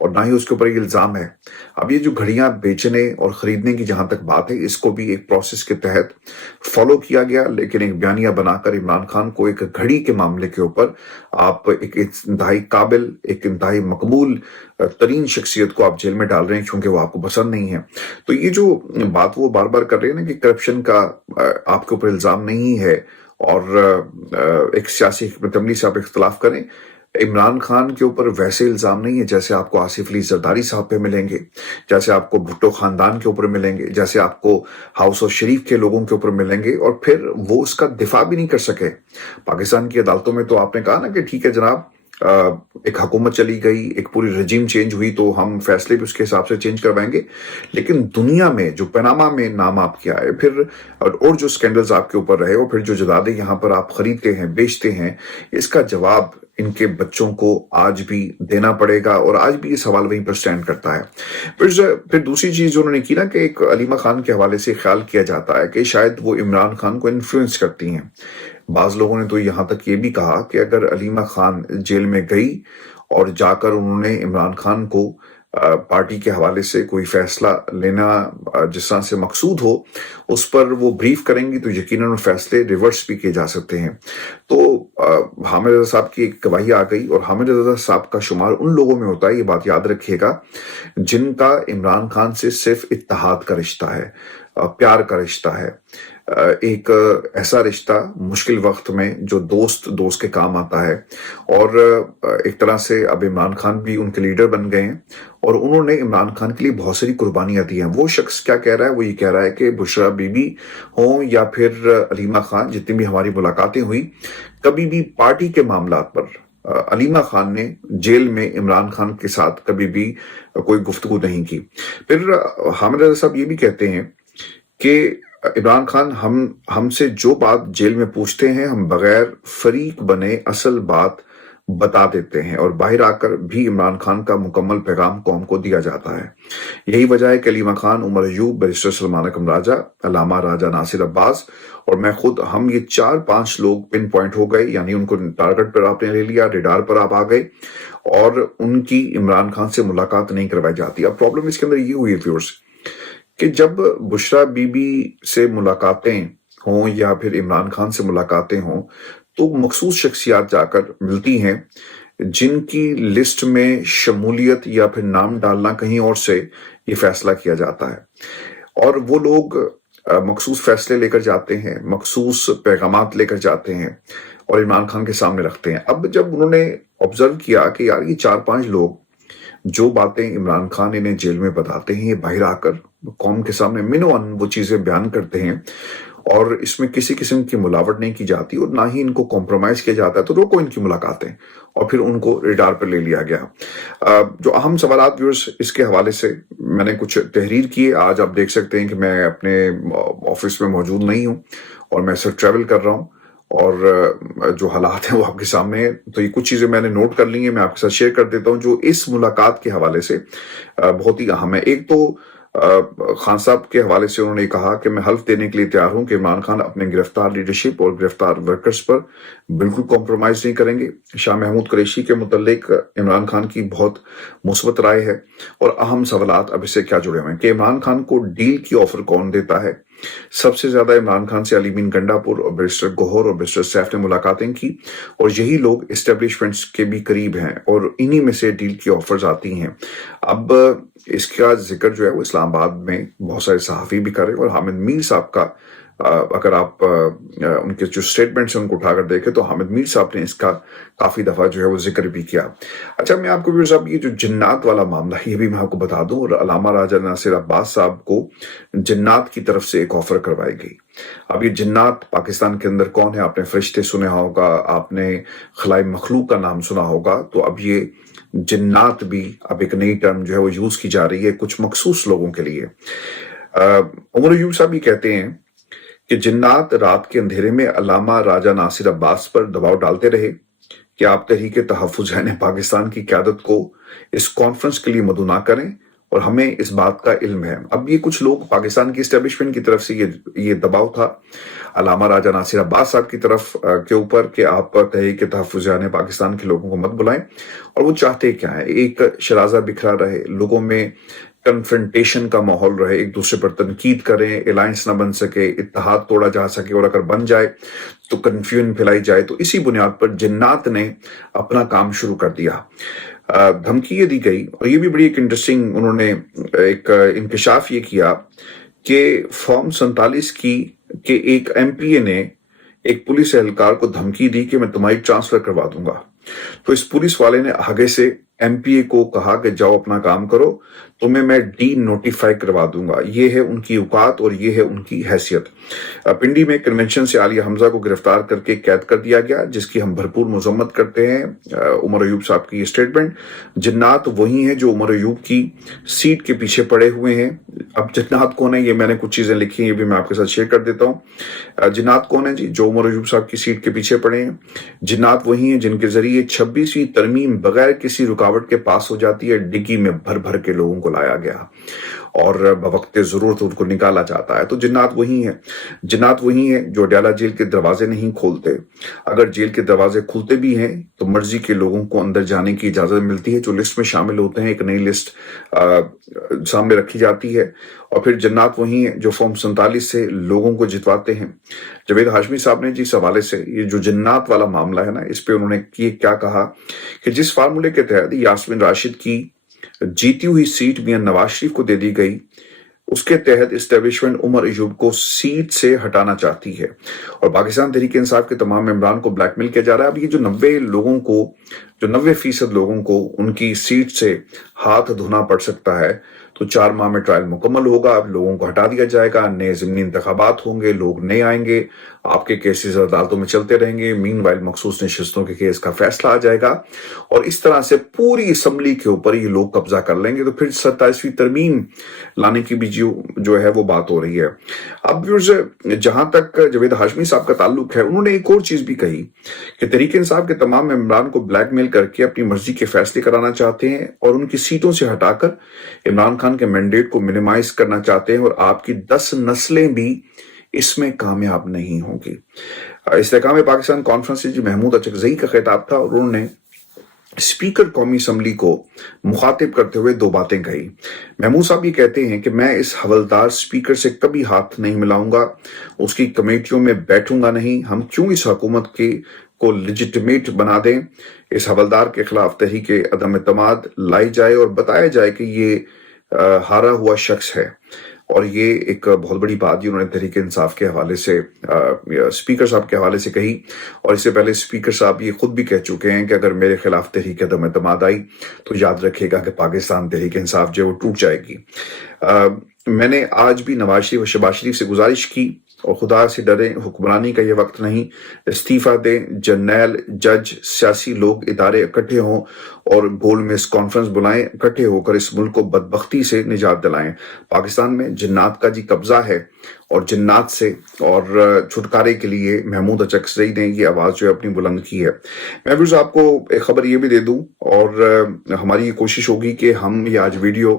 اور نہ ہی اس کے اوپر یہ الزام ہے۔ اب یہ جو گھڑیاں بیچنے اور خریدنے کی جہاں تک بات ہے، اس کو بھی ایک پروسیس کے تحت فالو کیا گیا، لیکن ایک بیانیہ بنا کر عمران خان کو ایک گھڑی کے معاملے کے اوپر آپ ایک انتہائی قابل، ایک انتہائی مقبول ترین شخصیت کو آپ جیل میں ڈال رہے ہیں کیونکہ وہ آپ کو پسند نہیں ہے۔ تو یہ جو بات وہ بار بار کر رہے ہیں نا کہ کرپشن کا آپ کے اوپر الزام نہیں ہے اور ایک سیاسی حکمت عملی سے آپ اختلاف کریں، عمران خان کے اوپر ویسے الزام نہیں ہے جیسے آپ کو آصف علی زرداری صاحب پہ ملیں گے، جیسے آپ کو بھٹو خاندان کے اوپر ملیں گے، جیسے آپ کو ہاؤس آف شریف کے لوگوں کے اوپر ملیں گے، اور پھر وہ اس کا دفاع بھی نہیں کر سکے۔ پاکستان کی عدالتوں میں تو آپ نے کہا نا کہ ٹھیک ہے جناب، ایک حکومت چلی گئی، ایک پوری رجیم چینج ہوئی تو ہم فیصلے بھی اس کے حساب سے چینج کروائیں گے، لیکن دنیا میں جو پیناما میں نام آپ کیا ہے، پھر اور جو سکینڈلز آپ کے اوپر رہے، اور پھر جو جدادیں یہاں پر آپ خریدتے ہیں، بیچتے ہیں، اس کا جواب ان کے بچوں کو آج بھی دینا پڑے گا، اور آج بھی یہ سوال وہیں پر سٹینڈ کرتا ہے۔ پھر دوسری چیز جو انہوں نے کی نا کہ ایک علیمہ خان کے حوالے سے خیال کیا جاتا ہے کہ شاید وہ عمران خان کو انفلوئنس کرتی ہیں۔ بعض لوگوں نے تو یہاں تک یہ بھی کہا کہ اگر علیمہ خان جیل میں گئی اور جا کر انہوں نے عمران خان کو پارٹی کے حوالے سے کوئی فیصلہ لینا جس طرح سے مقصود ہو اس پر وہ بریف کریں گی تو یقیناً فیصلے ریورس بھی کیے جا سکتے ہیں۔ تو حامد رضا صاحب کی ایک گواہی آ گئی، اور حامد رضا صاحب کا شمار ان لوگوں میں ہوتا ہے، یہ بات یاد رکھیے گا، جن کا عمران خان سے صرف اتحاد کا رشتہ ہے، پیار کا رشتہ ہے، ایک ایسا رشتہ مشکل وقت میں جو دوست کے کام آتا ہے۔ اور ایک طرح سے اب عمران خان بھی ان کے لیڈر بن گئے ہیں، اور انہوں نے عمران خان کے لیے بہت ساری قربانیاں دی ہیں۔ وہ شخص کیا کہہ رہا ہے؟ وہ یہ کہہ رہا ہے کہ بشرا بی بی ہوں یا پھر علیمہ خان، جتنی بھی ہماری ملاقاتیں ہوئی، کبھی بھی پارٹی کے معاملات پر علیمہ خان نے جیل میں عمران خان کے ساتھ کبھی بھی کوئی گفتگو نہیں کی۔ پھر حامد رضا صاحب یہ بھی کہتے ہیں کہ عمران خان ہم سے جو بات جیل میں پوچھتے ہیں، ہم بغیر فریق بنے اصل بات بتا دیتے ہیں، اور باہر آ کر بھی عمران خان کا مکمل پیغام قوم کو دیا جاتا ہے۔ یہی وجہ ہے کہ علیمہ خان، عمر ایوب، بیرسٹر سلمان اکرم راجہ، علامہ راجہ ناصر عباس اور میں خود، ہم یہ 4-5 لوگ پن پوائنٹ ہو گئے، یعنی ان کو ٹارگٹ پر آپ نے لے لیا، ریڈار پر آپ آ گئے، اور ان کی عمران خان سے ملاقات نہیں کروائی جاتی۔ اب پرابلم اس کے اندر یہ ہوئی ہے ویورز کہ جب بشرا بی بی سے ملاقاتیں ہوں یا پھر عمران خان سے ملاقاتیں ہوں تو مخصوص شخصیات جا کر ملتی ہیں جن کی لسٹ میں شمولیت یا پھر نام ڈالنا کہیں اور سے یہ فیصلہ کیا جاتا ہے، اور وہ لوگ مخصوص فیصلے لے کر جاتے ہیں، مخصوص پیغامات لے کر جاتے ہیں اور عمران خان کے سامنے رکھتے ہیں۔ اب جب انہوں نے آبزرو کیا کہ یار یہ 4-5 لوگ جو باتیں عمران خان انہیں جیل میں بتاتے ہیں، یہ باہر آ کر قوم کے سامنے منوان وہ چیزیں بیان کرتے ہیں، اور اس میں کسی قسم کی ملاوٹ نہیں کی جاتی اور نہ ہی ان کو کمپرومائز کیا جاتا ہے، تو روکو ان کی ملاقاتیں، اور پھر ان کو ریڈار پر لے لیا گیا۔ جو اہم سوالات ویورز اس کے حوالے سے میں نے کچھ تحریر کیے، آج آپ دیکھ سکتے ہیں کہ میں اپنے آفس میں موجود نہیں ہوں اور میں صرف ٹریول کر رہا ہوں، اور جو حالات ہیں وہ آپ کے سامنے ہیں، تو یہ کچھ چیزیں میں نے نوٹ کر لی ہیں، میں آپ کے ساتھ شیئر کر دیتا ہوں جو اس ملاقات کے حوالے سے بہت ہی اہم ہے۔ ایک تو خان صاحب کے حوالے سے انہوں نے کہا کہ میں حلف دینے کے لیے تیار ہوں کہ عمران خان اپنے گرفتار لیڈرشپ اور گرفتار ورکرز پر بالکل کمپرومائز نہیں کریں گے۔ شاہ محمود قریشی کے متعلق عمران خان کی بہت مثبت رائے ہے، اور اہم سوالات اب اس سے کیا جڑے ہوئے ہیں کہ عمران خان کو ڈیل کی آفر کون دیتا ہے۔ سب سے زیادہ عمران خان سے علی مین گنڈا پور اور بیرسٹر گوہر اور بیرسٹر سیف نے ملاقاتیں کی، اور یہی لوگ اسٹیبلشمنٹس کے بھی قریب ہیں، اور انہی میں سے ڈیل کی آفرز آتی ہیں۔ اب اس کا ذکر جو ہے وہ اسلام آباد میں بہت سارے صحافی بھی کر رہے ہیں، اور حامد میر صاحب کا اگر آپ ان کے جو سٹیٹمنٹس ہیں ان کو اٹھا کر دیکھیں تو حامد میر صاحب نے اس کا کافی دفعہ جو ہے وہ ذکر بھی کیا۔ اچھا، میں آپ کو ویور صاحب یہ جو جنات والا معاملہ ہے یہ بھی میں آپ کو بتا دوں، اور علامہ راجہ ناصر عباس صاحب کو جنات کی طرف سے ایک آفر کروائی گئی۔ اب یہ جنات پاکستان کے اندر کون ہے؟ آپ نے فرشتے سنے ہوگا، آپ نے خلائی مخلوق کا نام سنا ہوگا، تو اب یہ جنات بھی اب ایک نئی ٹرم جو ہے وہ یوز کی جا رہی ہے کچھ مخصوص لوگوں کے لیے۔ عمر ایوب صاحب بھی کہتے ہیں کہ جنات رات کے اندھیرے میں علامہ راجہ ناصر عباس پر دباؤ ڈالتے رہے کہ آپ تحریک تحفظ پاکستان کی قیادت کو اس کانفرنس کے لیے مدعو نہ کریں اور ہمیں اس بات کا علم ہے۔ اب یہ کچھ لوگ پاکستان کی اسٹیبلشمنٹ کی طرف سے یہ دباؤ تھا علامہ راجہ ناصر عباس صاحب کی طرف کے اوپر کہ آپ تحریک تحفظیان پاکستان کے لوگوں کو مت بلائیں، اور وہ چاہتے کیا ہے؟ ایک شرازہ بکھرا رہے، لوگوں میں کنفرنٹیشن کا ماحول رہے، ایک دوسرے پر تنقید کریں، الائنس نہ بن سکے، اتحاد توڑا جا سکے، اور اگر بن جائے تو کنفیوژن پھیلائی جائے۔ تو اسی بنیاد پر جنات نے اپنا کام شروع کر دیا۔ دھمکی یہ دی گئی، اور یہ بھی بڑی ایک انٹرسٹنگ انہوں نے ایک انکشاف یہ کیا کہ فارم 47 کے ایک ایم پی اے نے ایک پولیس اہلکار کو دھمکی دی کہ میں تمہاری ٹرانسفر کروا دوں گا۔ تو اس پولیس والے نے آگے سے ایم پی اے کو کہا کہ جاؤ اپنا کام کرو، تمہیں میں ڈی نوٹیفائی کروا دوں گا۔ یہ ہے ان کی اوقات اور یہ ہے ان کی حیثیت۔ پنڈی میں کنونشن سے عالیہ حمزہ کو گرفتار کر کے قید کر دیا گیا، جس کی ہم بھرپور مذمت کرتے ہیں۔ عمر ایوب صاحب کی یہ سٹیٹمنٹ، جنات وہی ہیں جو عمر ایوب کی سیٹ کے پیچھے پڑے ہوئے ہیں۔ اب جنات کون ہیں؟ یہ میں نے کچھ چیزیں لکھی ہیں، یہ بھی میں آپ کے ساتھ شیئر کر دیتا ہوں۔ جنات کون ہیں جی؟ جو عمر ایوب صاحب کی سیٹ کے پیچھے پڑے ہیں۔ جنات وہی ہیں جن کے ذریعے 26ویں ترمیم بغیر کسی رکاوٹ کے پاس ہو جاتی ہے، ڈگی میں بھر بھر کے لوگوں کو لایا گیا اور بوقت ضرورت ان کو نکالا جاتا ہے۔ تو جنات وہی ہیں۔ جنات وہی ہیں جو اڈیالہ جیل کے دروازے نہیں کھولتے، اگر جیل کے دروازے کھلتے بھی ہیں تو مرضی کے لوگوں کو اندر جانے کی اجازت ملتی ہے، جو لسٹ میں شامل ہوتے ہیں۔ ایک نئی لسٹ سامنے رکھی جاتی ہے، اور پھر جنات وہی ہیں جو فارم 47 سے لوگوں کو جتواتے ہیں۔ جاوید ہاشمی صاحب نے جی اس حوالے سے یہ جو جنات والا معاملہ ہے نا، اس پہ انہوں نے کیا کہا کہ جس فارمولے کے تحت یاسمین راشد کی جیتی ہوئی سیٹ میاں نواز شریف کو دے دی گئی، اس کے تحت اسٹیبلشمنٹ عمر ایوب کو سیٹ سے ہٹانا چاہتی ہے، اور پاکستان تحریک انصاف کے تمام ممبران کو بلیک میل کیا جا رہا ہے۔ اب یہ جو 90% لوگوں کو ان کی سیٹ سے ہاتھ دھونا پڑ سکتا ہے، تو 4 ماہ میں ٹرائل مکمل ہوگا، اب لوگوں کو ہٹا دیا جائے گا، نئے ضمنی انتخابات ہوں گے، لوگ نئے آئیں گے، آپ کے کیسز عدالتوں میں چلتے رہیں گے، مین وائل مخصوص نشستوں کے کیس کا فیصلہ آ جائے گا، اور اس طرح سے پوری اسمبلی کے اوپر یہ لوگ قبضہ کر لیں گے۔ تو پھر 27ویں ترمیم لانے کی بھی جو ہے وہ بات ہو رہی ہے۔ اب جہاں تک جاوید ہاشمی صاحب کا تعلق ہے، انہوں نے ایک اور چیز بھی کہی کہ تحریک انصاف کے تمام ممبران کو بلیک میل کر کے اپنی مرضی کے فیصلے کرانا چاہتے ہیں، اور ان کی سیٹوں سے ہٹا کر عمران خان کے مینڈیٹ کو منیمائز کرنا چاہتے ہیں، اور آپ کی 10 نسلیں بھی اس میں کامیاب نہیں ہوں گی۔ استحکام پاکستان کانفرنس سے جی محمود اچکزئی کا خطاب تھا، اور انہوں نے اسپیکر قومی اسمبلی کو مخاطب کرتے ہوئے 2 باتیں کہی۔ محمود صاحب یہ کہتے ہیں کہ میں اس حوالدار اسپیکر سے کبھی ہاتھ نہیں ملاؤں گا، اس کی کمیٹیوں میں بیٹھوں گا نہیں، ہم کیوں اس حکومت کو لیجٹمیٹ بنا دیں۔ اس حوالدار کے خلاف تحریک عدم اعتماد لائی جائے اور بتایا جائے کہ یہ ہارا ہوا شخص ہے، اور یہ ایک بہت بڑی بات انہوں نے تحریک انصاف کے حوالے سے اسپیکر صاحب کے حوالے سے کہی، اور اس سے پہلے اسپیکر صاحب یہ خود بھی کہہ چکے ہیں کہ اگر میرے خلاف تحریک عدم اعتماد آئی تو یاد رکھے گا کہ پاکستان تحریک انصاف جو ہے وہ ٹوٹ جائے گی۔ میں نے آج بھی نواز شریف اور شہباز شریف سے گزارش کی، اور خدا سے ڈریں، حکمرانی کا یہ وقت نہیں، استعفیٰ دیں، جرنیل، جج، سیاسی لوگ، ادارے اکٹھے ہوں اور گول میز کانفرنس بلائیں، اکٹھے ہو کر اس ملک کو بدبختی سے نجات دلائیں۔ پاکستان میں جنات کا جی قبضہ ہے، اور جنات سے اور چھٹکارے کے لیے محمود اچکزئی نے یہ آواز جو ہے اپنی بلند کی ہے۔ میں بھی آپ کو ایک خبر یہ بھی دے دوں، اور ہماری یہ کوشش ہوگی کہ ہم یہ آج ویڈیو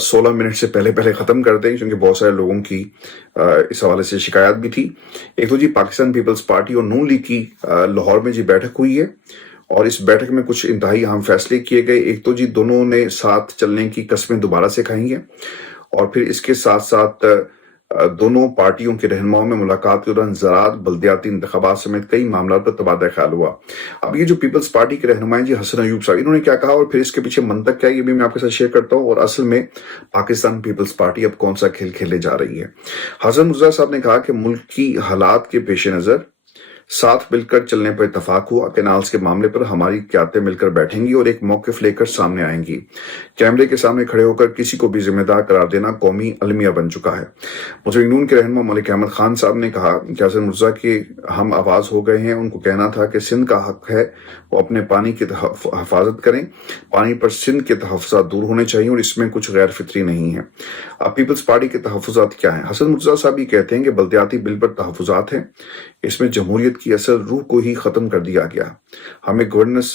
16 منٹ سے پہلے ختم کر دیں، کیونکہ بہت سارے لوگوں کی اس حوالے سے شکایات بھی تھی۔ ایک تو جی پاکستان پیپلز پارٹی اور نون لیگ کی لاہور میں جی بیٹھک ہوئی ہے، اور اس بیٹھک میں کچھ انتہائی اہم فیصلے کیے گئے۔ ایک تو جی دونوں نے ساتھ چلنے کی قسمیں دوبارہ سے کھائی ہیں، اور پھر اس کے ساتھ ساتھ دونوں پارٹیوں کے رہنماؤں میں ملاقات کے دوران زراعت، بلدیاتی انتخابات سمیت کئی معاملات پر تبادلہ خیال ہوا۔ اب یہ جو پیپلز پارٹی کے رہنما ہیں جی حسن ایوب صاحب، انہوں نے کیا کہا اور پھر اس کے پیچھے منطق کیا ہے، یہ بھی میں آپ کے ساتھ شیئر کرتا ہوں، اور اصل میں پاکستان پیپلز پارٹی اب کون سا کھیل کھیلنے جا رہی ہے۔ حسن مرزا صاحب نے کہا کہ ملک کی حالات کے پیش نظر ساتھ مل کر چلنے پر اتفاق ہوا، کینالز کے معاملے پر ہماری قیادتیں مل کر بیٹھیں گی اور ایک موقف لے کر سامنے آئیں گی۔ کیمرے کے سامنے کھڑے ہو کر کسی کو بھی ذمہ دار قرار دینا قومی المیہ بن چکا ہے۔ مسلم نون کے رہنما ملک احمد خان صاحب نے کہا کہ حسن مرزا کی ہم آواز ہو گئے ہیں، ان کو کہنا تھا کہ سندھ کا حق ہے وہ اپنے پانی کی حفاظت کریں، پانی پر سندھ کے تحفظات دور ہونے چاہیے، اور اس میں کچھ غیر فطری نہیں ہے۔ اب پیپلز پارٹی کے تحفظات کیا ہیں؟ حسن مرزا صاحب یہ کہتے ہیں کہ بلدیاتی بل پر تحفظات ہیں، اس میں جمہوریت کی اصل روح کو ہی ختم کر دیا گیا، ہمیں گورننس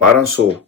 1200